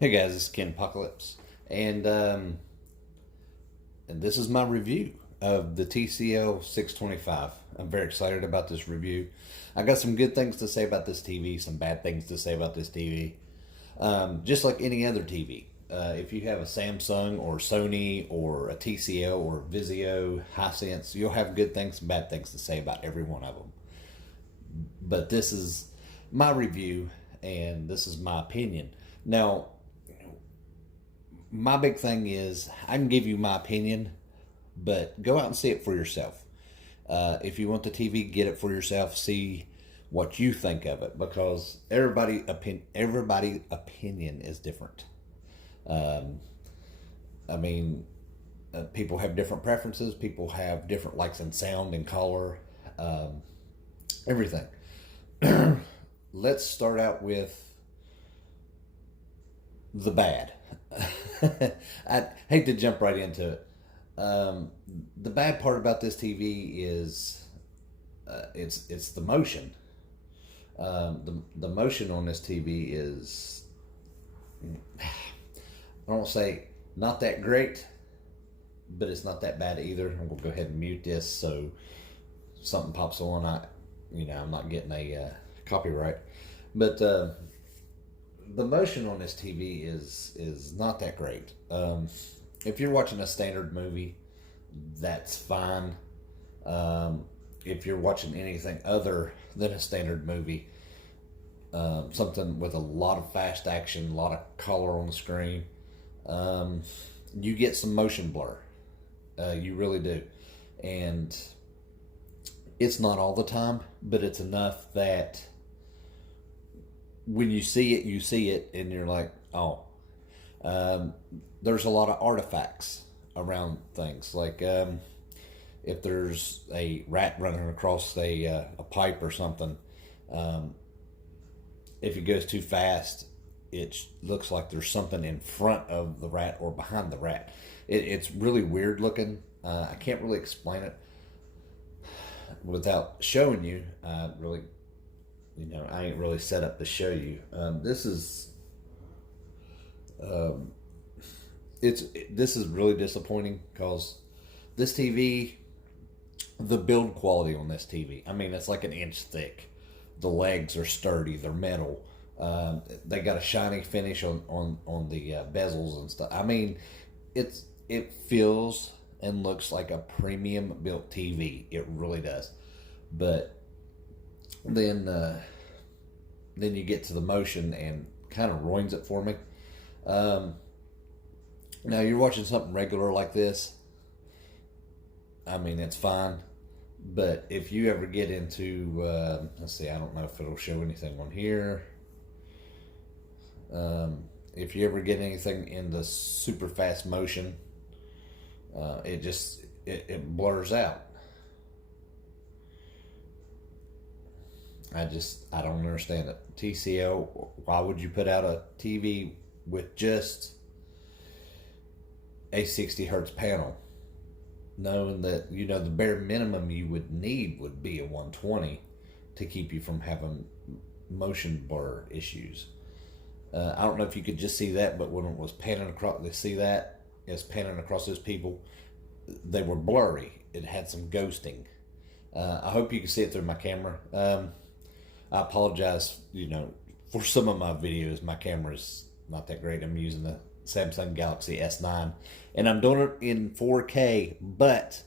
Hey guys, this is Ken Apocalypse, and this is my review of the TCL 625. I'm very excited about this review. I got some good things to say about this TV, some bad things to say about this TV. Just like any other TV, if you have a Samsung or Sony or a TCL or Vizio, Hisense, you'll have good things and bad things to say about every one of them. But this is my review, and this is my opinion. Now, my big thing is I can give you my opinion, but go out and see it for yourself. If you want the TV, get it for yourself. See what you think of it, because everybody opinion is different. Um, I mean, people have different preferences. People have different likes in sound and color, um, everything. Let's start out with the bad. I hate to jump right into it. Um, the bad part about this TV is it's the motion. The motion on this TV is, I don't say not that great, but it's not that bad either. I'm gonna go ahead and mute this so something pops on. I'm not getting a copyright, but the motion on this TV is not that great. If you're watching a standard movie, that's fine. If you're watching anything other than a standard movie, something with a lot of fast action, a lot of color on the screen, you get some motion blur. You really do. And it's not all the time, but it's enough that when you see it, and you're like, oh. Um, there's a lot of artifacts around things. Like if there's a rat running across a pipe or something, um, if it goes too fast, it looks like there's something in front of the rat or behind the rat. It's really weird looking. I can't really explain it without showing you. Really, I ain't really set up to show you. Um, this is really disappointing because this TV, the build quality on this TV, I mean, it's like an inch thick. The legs are sturdy, they're metal. They got a shiny finish on the bezels and stuff. I mean, it feels and looks like a premium built TV. It really does. But then you get to the motion and kind of ruins it for me. Um, Now you're watching something regular like this. I mean, it's fine. But if you ever get into, let's see, I don't know if it'll show anything on here. If you ever get anything in the super fast motion, it blurs out. I don't understand it. TCL, why would you put out a TV with just a 60 hertz panel, knowing that the bare minimum you would need would be a 120 to keep you from having motion blur issues? I don't know if you could just see that, but when it was panning across, it's panning across those people. They were blurry. It had some ghosting. I hope you can see it through my camera. I apologize, for some of my videos, my camera's not that great. I'm using the Samsung Galaxy S9, and I'm doing it in 4K, but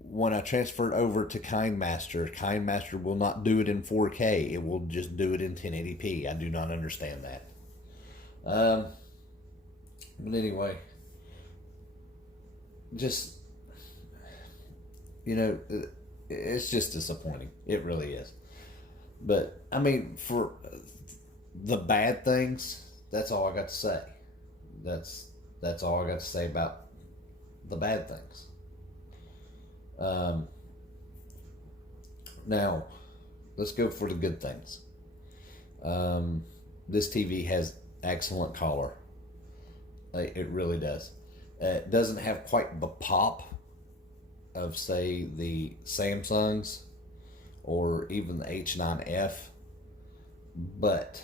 when I transfer it over to KineMaster will not do it in 4K. It will just do it in 1080p. I do not understand that. But anyway, just, it's just disappointing. It really is. But, I mean, for the bad things, that's all I got to say. That's all I got to say about the bad things. Now, let's go for the good things. This TV has excellent color. It really does. It doesn't have quite the pop of, say, the Samsungs or even the H9F, but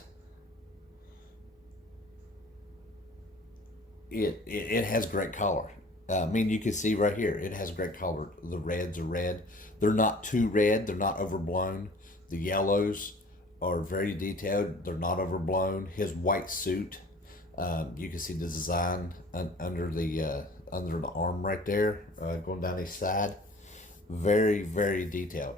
it has great color. I mean, you can see right here, it has great color. The reds are red. They're not too red. They're not overblown. The yellows are very detailed. They're not overblown. His white suit, you can see the design under the arm right there, going down his side. Very, very detailed.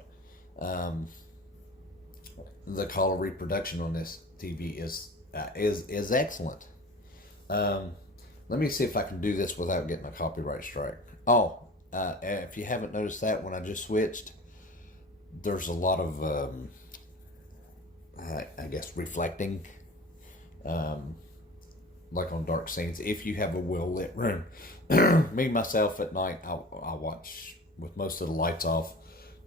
The color reproduction on this TV is excellent. Let me see if I can do this without getting a copyright strike. Oh, if you haven't noticed that, when I just switched, there's a lot of, I guess, reflecting, like on dark scenes. If you have a well-lit room. Me, myself, at night, I'll watch with most of the lights off,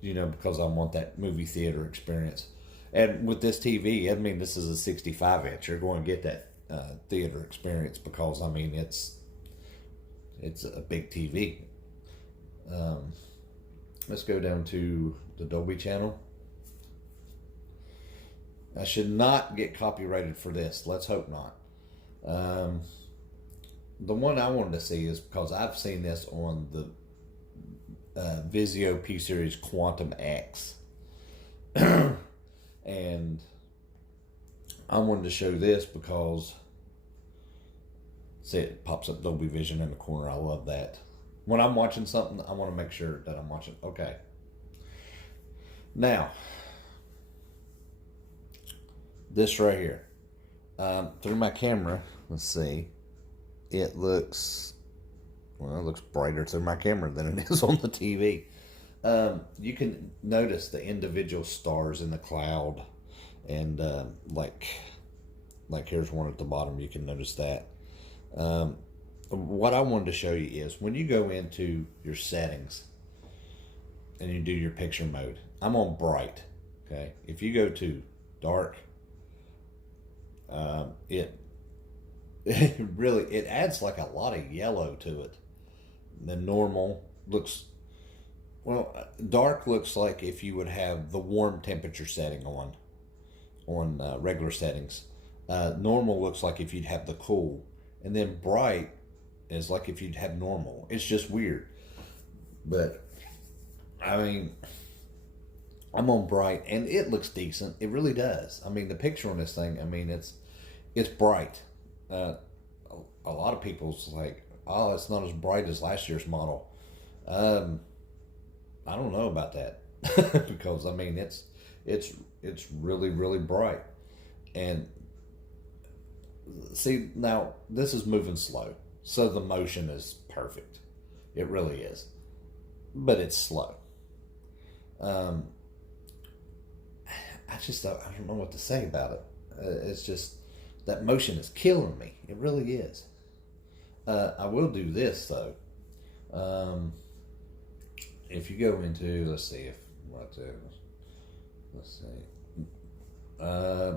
because I want that movie theater experience. And with this TV, I mean, this is a 65 inch. You're going to get that theater experience because, I mean, it's a big TV. Let's go down to the Dolby channel. I should not get copyrighted for this. Let's hope not. The one I wanted to see is because I've seen this on the Vizio P-Series Quantum X. And I wanted to show this because, see, it pops up Dolby Vision in the corner. I love that. When I'm watching something, I want to make sure that I'm watching. Okay. Now, this right here. Through my camera, let's see. It looks brighter through my camera than it is on the TV. You can notice the individual stars in the cloud, and like here's one at the bottom. You can notice that. What I wanted to show you is when you go into your settings and you do your picture mode. I'm on bright. Okay, if you go to dark, it adds like a lot of yellow to it. The normal looks. Well, dark looks like if you would have the warm temperature setting on regular settings. Normal looks like if you'd have the cool. And then bright is like if you'd have normal. It's just weird. But, I mean, I'm on bright, and it looks decent. It really does. I mean, the picture on this thing, I mean, it's bright. A lot of people's like, oh, it's not as bright as last year's model. I don't know about that because, I mean, it's really, really bright. And see, now this is moving slow, so the motion is perfect. It really is, but it's slow. I don't know what to say about it. It's just that motion is killing me. It really is. I will do this though. If you go into, let's see,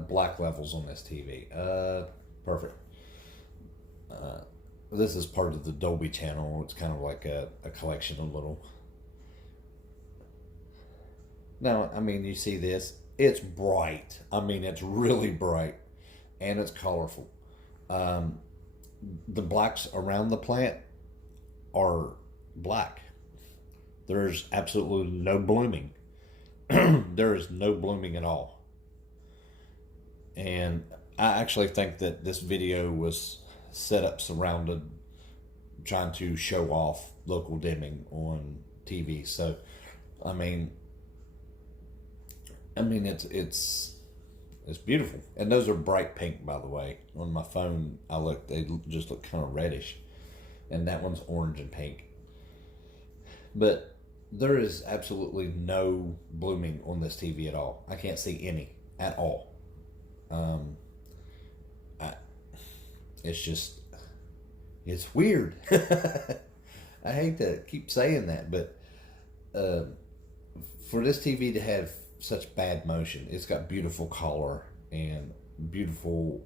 black levels on this TV. Perfect. This is part of the Dolby channel. It's kind of like a collection of little. Now, I mean, you see this. It's bright. I mean, it's really bright. And it's colorful. The blacks around the plant are black. There's absolutely no blooming. There is no blooming at all. And I actually think that this video was set up surrounded trying to show off local dimming on TV. So, I mean it's beautiful. And those are bright pink, by the way. On my phone, they just look kind of reddish. And that one's orange and pink. But there is absolutely no blooming on this TV at all. I can't see any at all. It's weird. I hate to keep saying that, but for this TV to have such bad motion, it's got beautiful color and a beautiful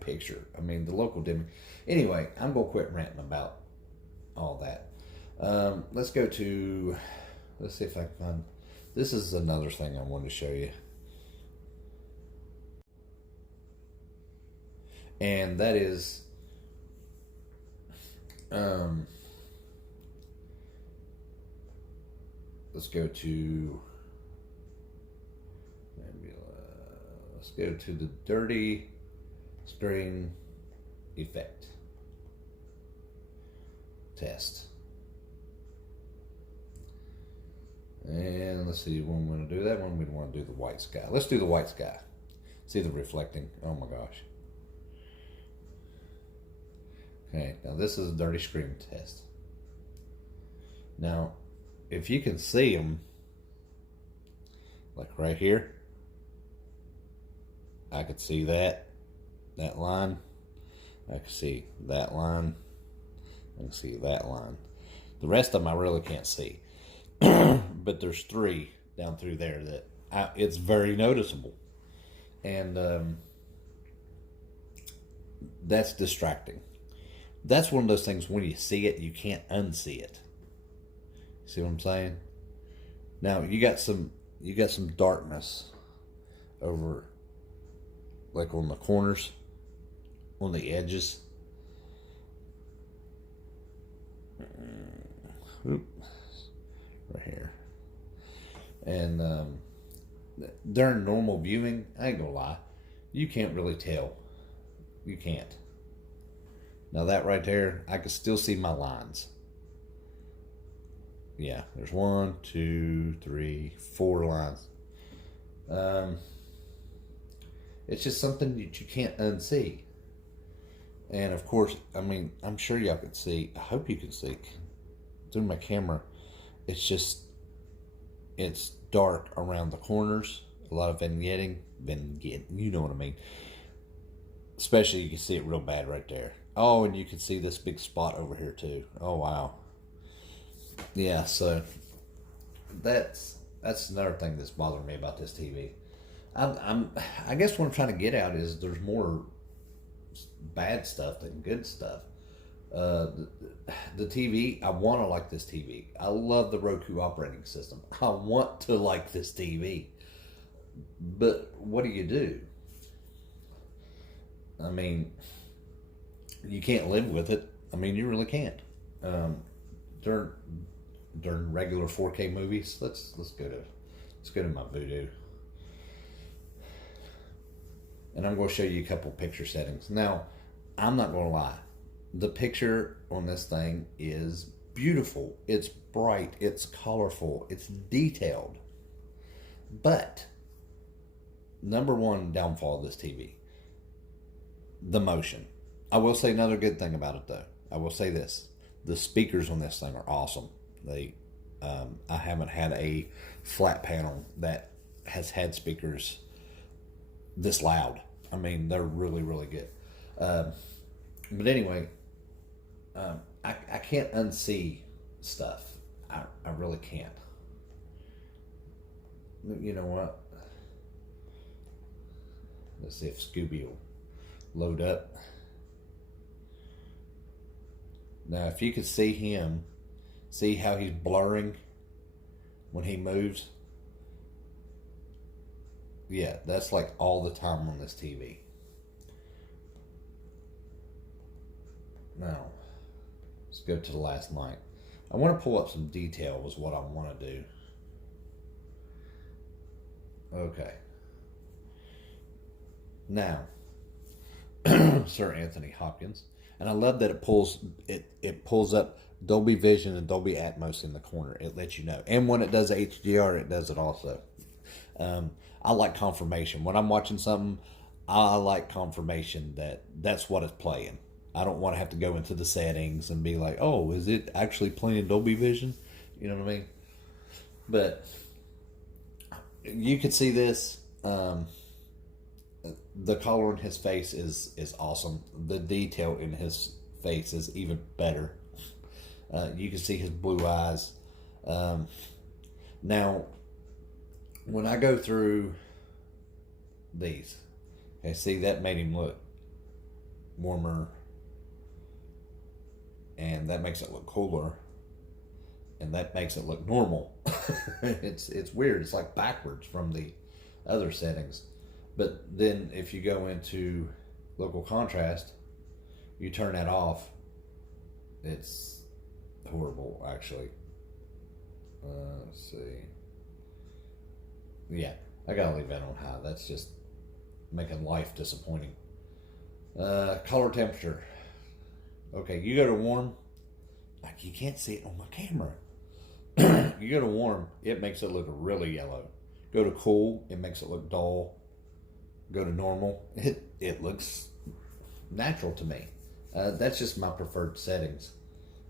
picture. I mean, the local dimming. Anyway, I'm gonna quit ranting about all that. Let's see if I can find, this is another thing I wanted to show you. And that is Um, let's go to let's go to the dirty screen effect test. And let's see when we're going to do that one. We want to do the white sky. Let's do the white sky. See the reflecting. Oh my gosh. Okay, now this is a dirty screen test. Now, if you can see them, like right here, I could see that line. I can see that line. I can see that line. The rest of them I really can't see. But there's 3 down through there that it's very noticeable. And that's distracting. That's one of those things when you see it, you can't unsee it. See what I'm saying? Now you got some darkness over, like on the corners, on the edges. Right here. And during normal viewing, I ain't gonna lie, you can't really tell. You can't. Now that right there, I can still see my lines. Yeah, there's 1, 2, 3, 4 lines. It's just something that you can't unsee. And of course, I mean, I'm sure y'all can see, I hope you can see through my camera, it's dark around the corners, a lot of vignetting, you know what I mean. Especially you can see it real bad right there. Oh, and you can see this big spot over here too. Oh wow. Yeah, so that's another thing that's bothering me about this TV. I guess what I'm trying to get at is there's more bad stuff than good stuff. The TV, I want to like this TV. I love the Roku operating system. I want to like this TV. But what do? I mean, you can't live with it. I mean, you really can't. During regular 4K movies, let's go to my Voodoo. And I'm going to show you a couple picture settings. Now, I'm not going to lie. The picture on this thing is beautiful. It's bright. It's colorful. It's detailed. But, number one downfall of this TV, the motion. I will say another good thing about it, though. I will say this. The speakers on this thing are awesome. I haven't had a flat panel that has had speakers this loud. I mean, they're really, really good. But anyway, I can't unsee stuff. I really can't. You know what? Let's see if Scooby will load up. Now, if you could see him, see how he's blurring when he moves? Yeah, that's like all the time on this TV. Now, let's go to the last night. I want to pull up some detail is what I want to do. Okay. Now, Sir Anthony Hopkins. And I love that it pulls up Dolby Vision and Dolby Atmos in the corner. It lets you know. And when it does HDR, it does it also. I like confirmation. When I'm watching something, I like confirmation that that's what it's playing. I don't want to have to go into the settings and be like, oh, is it actually playing Dolby Vision? You know what I mean? But you can see this. The color in his face is awesome. The detail in his face is even better. You can see his blue eyes. Now, when I go through these, okay, see, that made him look warmer, and that makes it look cooler, and that makes it look normal. It's weird. It's like backwards from the other settings. But then if you go into local contrast, you turn that off, It's horrible, actually. Let's see. Yeah, I gotta leave that on high. That's just making life disappointing. Color temperature. Okay, you go to warm. Like, you can't see it on my camera. You go to warm, it makes it look really yellow. Go to cool, it makes it look dull. Go to normal, it looks natural to me. That's just my preferred settings.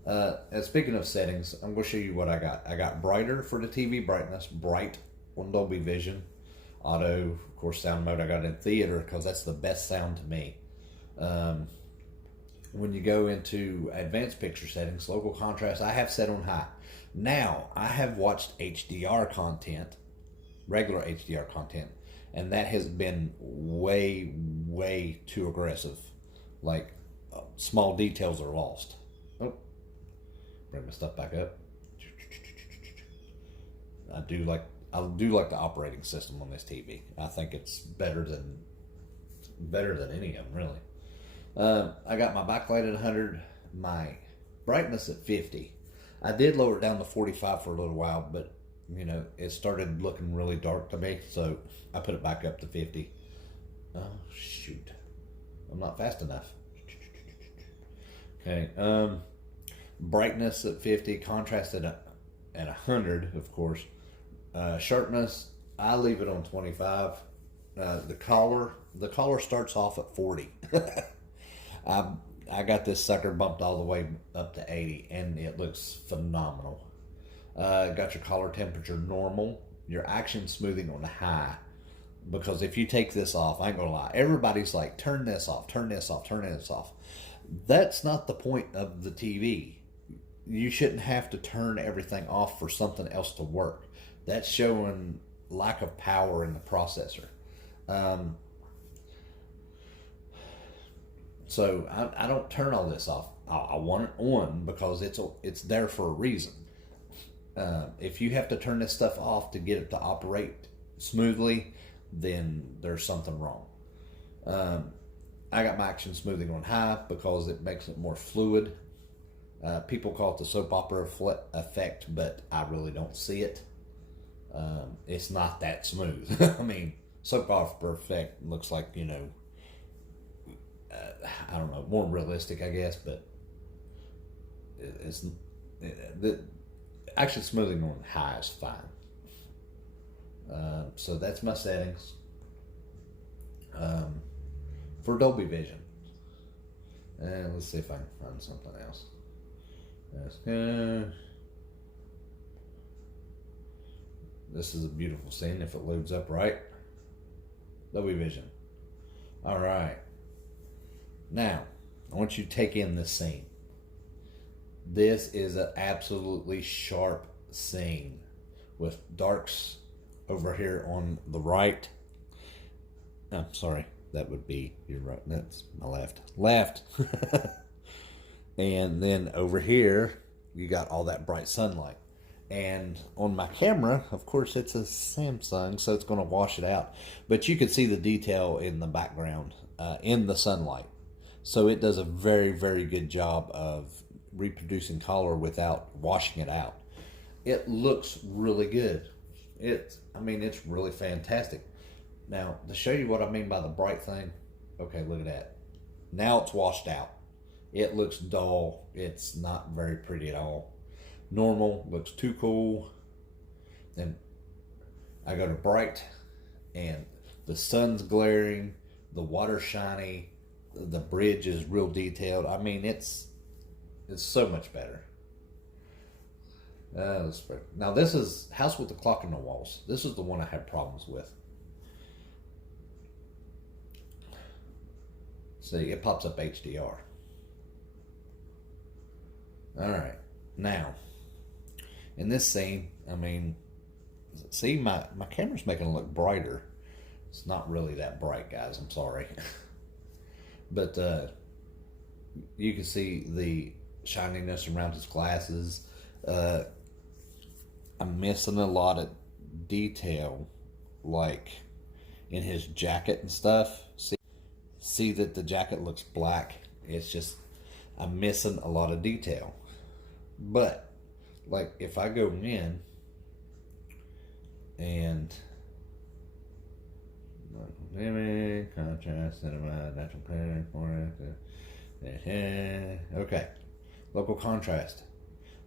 And speaking of settings, I'm going to show you what I got. I got brighter for the TV brightness, bright on Dolby Vision. Auto, of course, sound mode I got in theater because that's the best sound to me. When you go into advanced picture settings, local contrast, I have set on high. Now, I have watched HDR content, regular HDR content, and that has been way, way too aggressive. Like, small details are lost. Oh, bring my stuff back up. I do like the operating system on this TV. I think it's better than any of them, really. I got my backlight at 100, my brightness at 50. I did lower it down to 45 for a little while, but it started looking really dark to me, so I put it back up to 50. Oh shoot, I'm not fast enough. Okay, brightness at 50, contrast at 100, of course. Sharpness, I leave it on 25. The collar starts off at 40. I got this sucker bumped all the way up to 80, and it looks phenomenal. Got your color temperature normal, your action smoothing on high, because if you take this off, I ain't gonna lie, everybody's like, turn this off, turn this off, turn this off. That's not the point of the TV. You shouldn't have to turn everything off for something else to work. That's showing lack of power in the processor. So I don't turn all this off. I want it on because it's there for a reason. If you have to turn this stuff off to get it to operate smoothly, then there's something wrong. I got my action smoothing on high because it makes it more fluid. People call it the soap opera effect, but I really don't see it. It's not that smooth. I mean, soap opera effect looks like, I don't know, more realistic, I guess, but the action smoothing on high is fine. So that's my settings. For Dolby Vision. And let's see if I can find something else. This is a beautiful scene if it loads up right. Dolby Vision. All right. Now, I want you to take in this scene. This is an absolutely sharp scene with darks over here on the right. I'm sorry, that would be your right. That's my left. Left. And then over here, you got all that bright sunlight. And on my camera, of course, it's a Samsung, so it's going to wash it out. But you can see the detail in the background, in the sunlight. So it does a very, very good job of reproducing color without washing it out. It looks really good. It's really fantastic. Now, to show you what I mean by the bright thing, okay, look at that. Now it's washed out. It looks dull. It's not very pretty at all. Normal looks too cool. Then I go to bright, and the sun's glaring, the water's shiny, the bridge is real detailed. I mean, it's so much better. Now this is House with the Clock in the Walls. This is the one I had problems with. See, it pops up HDR. All right, now in this scene, see, my camera's making it look brighter. It's not really that bright, guys. I'm sorry. But you can see the shininess around his glasses. I'm missing a lot of detail, like in his jacket and stuff. See that the jacket looks black. It's just, I'm missing a lot of detail. But like if I go in and contrast, cinema, natural clarity, okay, local contrast.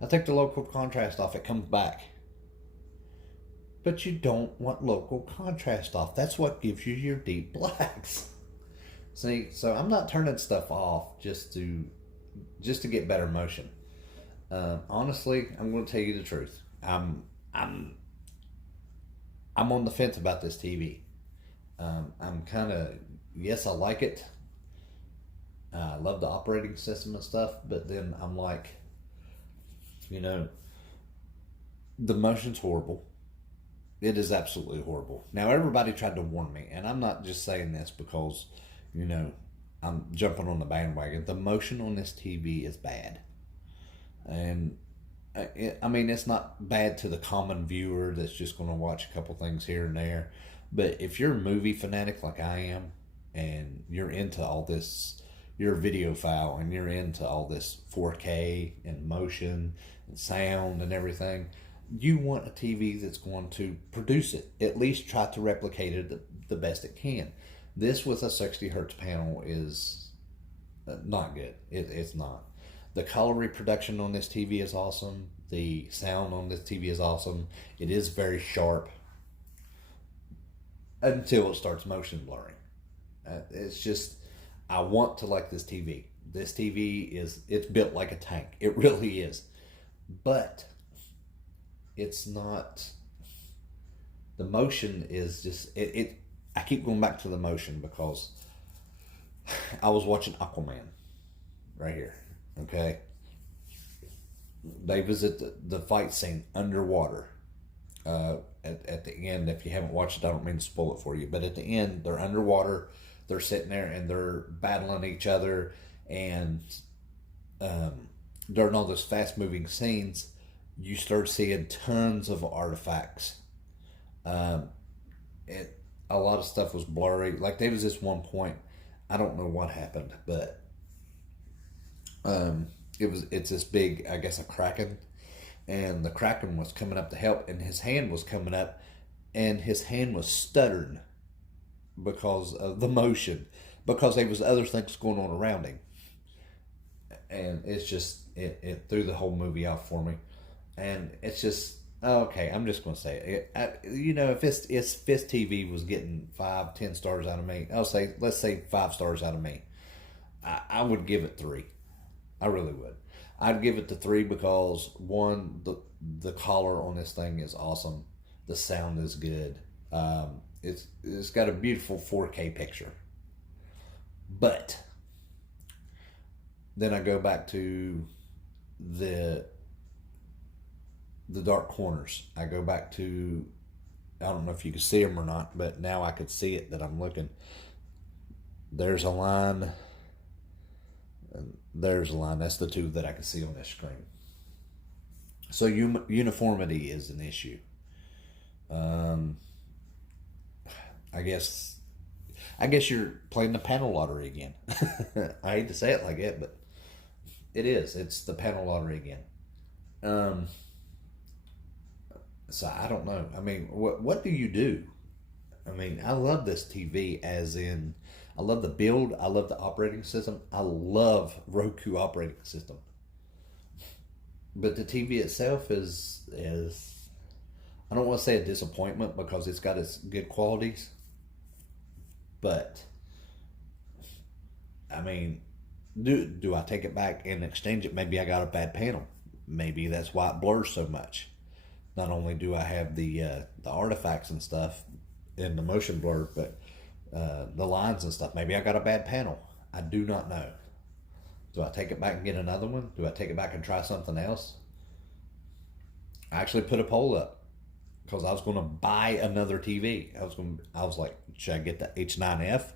I take the local contrast off, it comes back. But you don't want local contrast off. That's what gives you your deep blacks. See, so I'm not turning stuff off just to get better motion. Honestly, I'm going to tell you the truth. I'm on the fence about this TV. I'm kind of, yes, I like it. I love the operating system and stuff, but then I'm like, the motion's horrible. It is absolutely horrible. Now, everybody tried to warn me, and I'm not just saying this because, I'm jumping on the bandwagon. The motion on this TV is bad. And, it's not bad to the common viewer that's just going to watch a couple things here and there. But if you're a movie fanatic like I am, and you're into all this, you're a videophile, and you're into all this 4K and motion and sound and everything, you want a TV that's going to produce it. At least try to replicate it the best it can. This with a 60 hertz panel is not good. It's not. The color reproduction on this TV is awesome. The sound on this TV is awesome. It is very sharp until it starts motion blurring. It's just, I want to like this TV. This TV it's built like a tank. It really is. But it's not, the motion is just, I keep going back to the motion because I was watching Aquaman right here, okay? They visit the fight scene underwater. At the end, if you haven't watched it, I don't mean to spoil it for you, but at the end, they're underwater, they're sitting there and they're battling each other, and during all those fast-moving scenes, you start seeing tons of artifacts. A lot of stuff was blurry. Like there was this one point, I don't know what happened, but it's this big, I guess, a kraken, and the kraken was coming up to help, and his hand was coming up, and his hand was stuttering because of the motion, because there was other things going on around him, and it's just it threw the whole movie off for me. And it's just, okay, I'm just going to say it. If this TV was getting 5-10 stars out of me, let's say 5 stars out of me, I would give it 3. I really would. I'd give it the 3 because, one, the color on this thing is awesome. The sound is good. It's got a beautiful 4K picture. But then I go back to the dark corners. I go back to, I don't know if you can see them or not, but now I could see it that I'm looking. There's a line, and there's a line. That's the 2 that I can see on this screen. So uniformity is an issue. I guess you're playing the panel lottery again. I hate to say it like that, but it is. It's the panel lottery again. So I don't know. What do you do? I love this TV, as in, I love the build. I love the operating system. I love Roku operating system. But the TV itself is I don't want to say a disappointment because it's got its good qualities. But do I take it back and exchange it? Maybe I got a bad panel. Maybe that's why it blurs so much. Not only do I have the artifacts and stuff in the motion blur, but the lines and stuff. Maybe I got a bad panel. I do not know. Do I take it back and get another one? Do I take it back and try something else? I actually put a poll up because I was going to buy another TV. I was like, should I get the H9F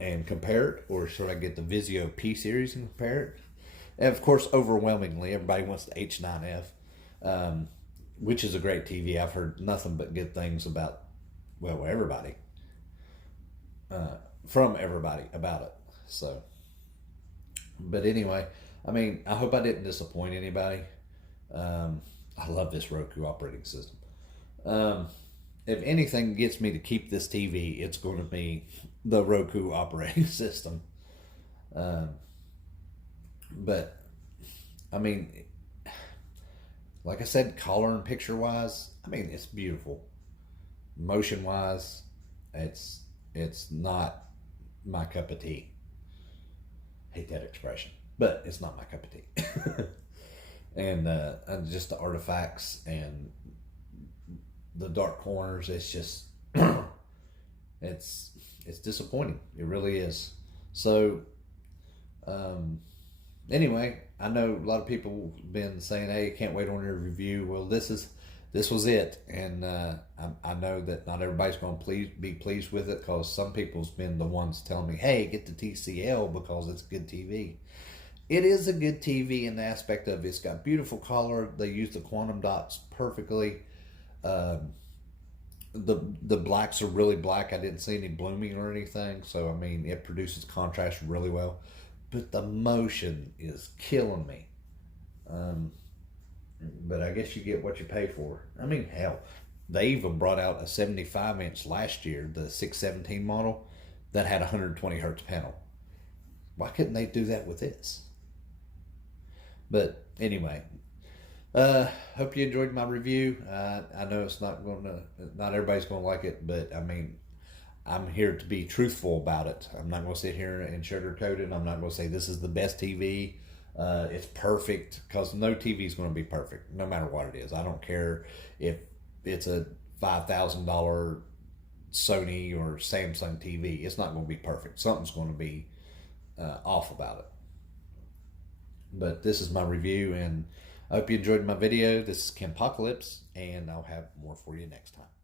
and compare it, or should I get the Vizio P series and compare it? And of course, overwhelmingly, everybody wants the H9F. Which is a great TV. I've heard nothing but good things about, everybody. From everybody about it. So, But anyway, I mean, I hope I didn't disappoint anybody. I love this Roku operating system. Um, if anything gets me to keep this TV, it's going to be the Roku operating system. Um, but I mean, like I said, color and picture wise, I mean, it's beautiful. Motion wise, it's it's not my cup of tea. Hate that expression, but it's not my cup of tea. And just the artifacts and the dark corners, it's just it's it's disappointing. It really is. So um, anyway, I know a lot of people have been saying, "Hey, can't wait on your review." Well, this was it, and I know that not everybody's going to be pleased with it, because some people's been the ones telling me, "Hey, get the TCL because it's good TV." It is a good TV in the aspect of it's got beautiful color. They use the quantum dots perfectly. Um, the blacks are really black. I didn't see any blooming or anything, so I mean it produces contrast really well. But the motion is killing me. Um, but I guess you get what you pay for. I mean, hell, they even brought out a 75-inch last year, the 617 model, that had a 120 hertz panel. Why couldn't they do that with this? But anyway, hope you enjoyed my review. I know it's not everybody's gonna like it, but I mean, I'm here to be truthful about it. I'm not gonna sit here and sugarcoat it. I'm not gonna say this is the best TV. It's perfect, because no TV is gonna be perfect, no matter what it is. I don't care if it's a $5,000 Sony or Samsung TV. It's not gonna be perfect. Something's gonna be off about it. But this is my review, and I hope you enjoyed my video. This is Ken Apocalypse, and I'll have more for you next time.